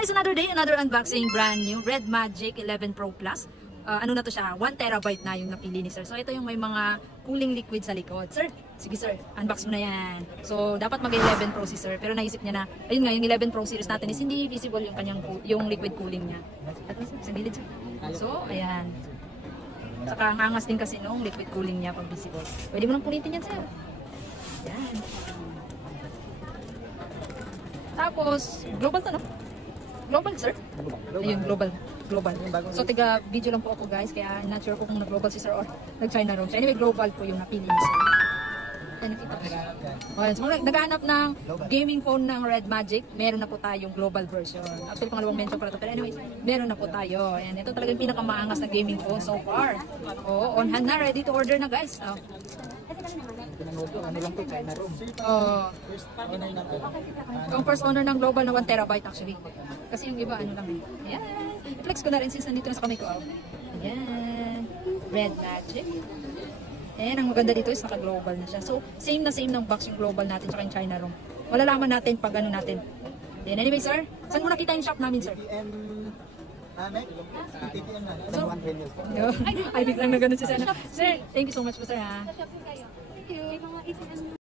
guys, another day, another unboxing, brand new Red Magic 11 Pro Plus. Ano na to siya, 1 terabyte na yung napili ni sir. So ito yung may mga cooling liquid sa likod. Sir, sige sir, unbox mo na yan. So dapat mag 11 Pro si sir, pero naisip niya na, ayun nga, yung 11 Pro series natin is hindi visible yung kanyang yung liquid cooling niya. At sa gilid siya. So, ayan. Saka hangas din kasi nung liquid cooling niya pag visible. Pwede mo nang punitin yan sir. Yan. Tapos, global to no? Global sir? Ayun, global. Global. So, tiga video lang po ako guys, kaya not sure ko kung nag-global si sir or nag-China room. So, anyway, global po yung napili ni sir. Yan, nakita ko. Okay, so, naghahanap ng gaming phone ng Red Magic, meron na po tayong global version. Actually, pangalawang mention ko na ito. Pero anyways, meron na po tayo. Ayan, ito talaga yung pinakamaangas na gaming phone so far. Oo, on hand na, ready to order na guys. Oh. Ano lang to, China room. Yung first owner ng global na 1 terabyte actually. Kasi yung iba ano lang eh. Ayan. I-flex ko na rin since nandito na sa kamay ko. Ayan. Red Magic. Ayan, ang maganda dito is naka-global na siya. So, same na same ng box yung global natin tsaka yung China room. Malalaman natin pag ano natin. Then anyway sir, saan mo nakita yung shop namin sir? TTM na. So, ay, biglang na ganun si sir. Sir, thank you so much po sir ha. Thank you.